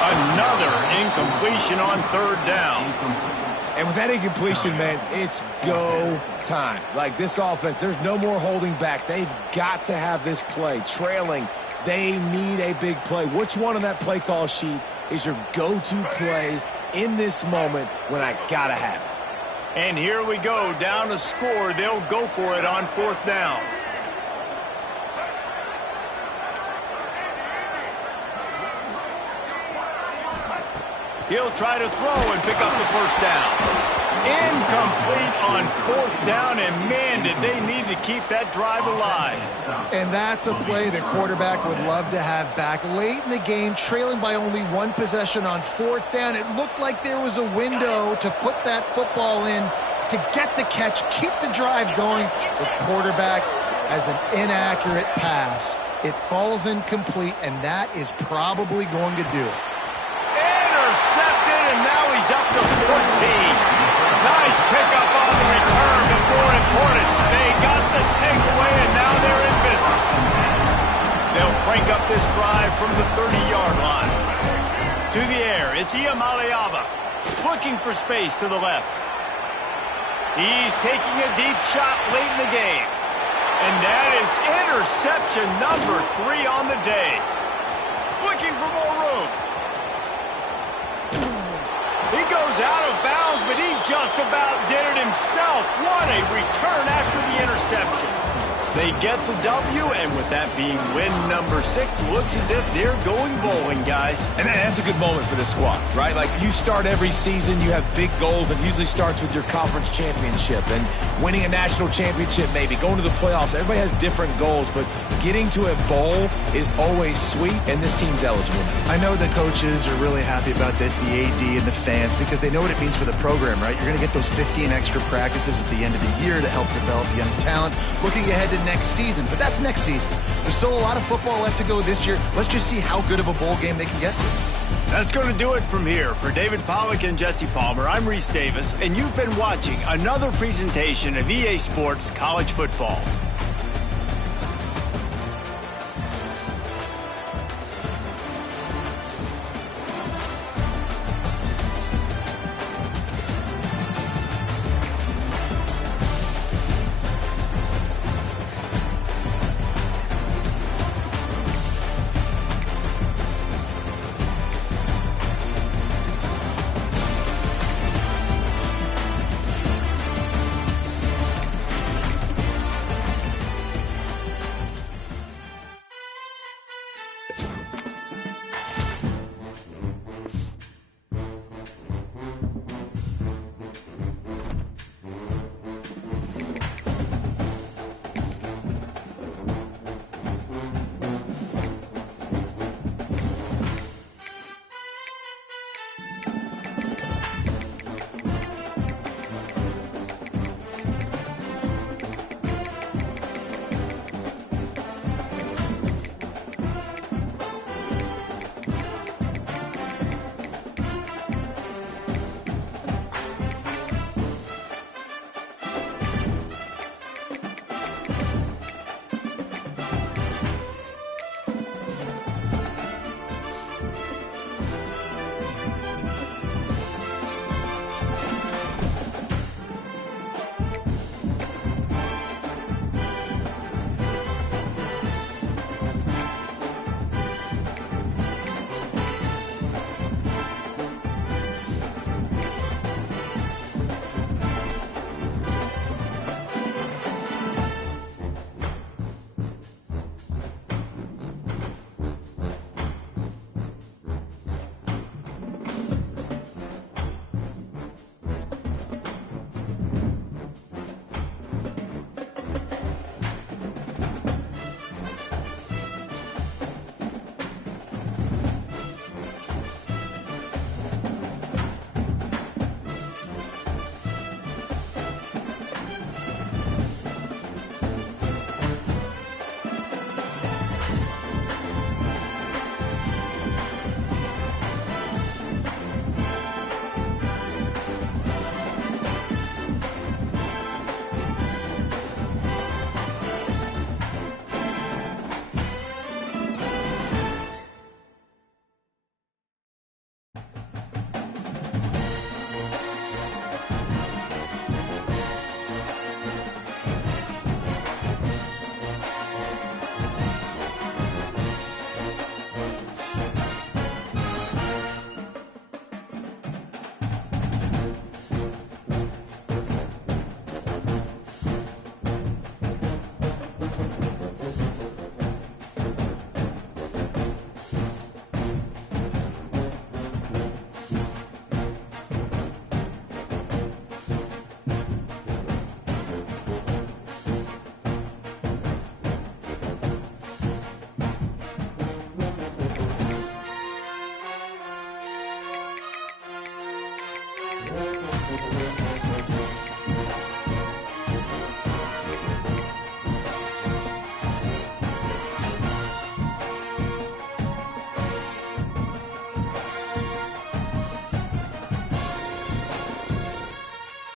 Another incompletion on 3rd down. And with that incompletion, man, it's go time. Like this offense, there's no more holding back. They've got to have this play. Trailing, they need a big play. Which one on that play call sheet is your go-to play in this moment when I got to have it? And here we go, down a score. They'll go for it on 4th down. He'll try to throw and pick up the 1st down. Incomplete on 4th down, and man, did they need to keep that drive alive. And that's a play the quarterback would love to have back. Late in the game, trailing by only 1 possession on 4th down, it looked like there was a window to put that football in, to get the catch, keep the drive going. The quarterback has an inaccurate pass. It falls incomplete, and that is probably going to do it. Intercepted, and now he's up to 14. Nice pickup on the return, but more important, they got the takeaway, and now they're in business. They'll crank up this drive from the 30-yard line. To the air, it's Iamaleava, looking for space to the left. He's taking a deep shot late in the game. And that is interception number 3 on the day. Looking for more room. He goes out of bounds, but he just about did it himself. What a return after the interception. They get the W, and with that being win number 6, looks as if they're going bowling, guys. And that's a good moment for this squad, right? Like, you start every season, you have big goals, and usually starts with your conference championship and winning a national championship, maybe going to the playoffs. Everybody has different goals, but getting to a bowl is always sweet, and this team's eligible. I know the coaches are really happy about this, the AD and the fans, because they know what it means for the program, right? You're going to get those 15 extra practices at the end of the year to help develop young talent. Looking ahead to next season, but that's next season. There's still a lot of football left to go this year. Let's just see how good of a bowl game they can get to. That's going to do it from here. For David Pollack and Jesse Palmer, I'm Reese Davis, and you've been watching another presentation of EA Sports College Football.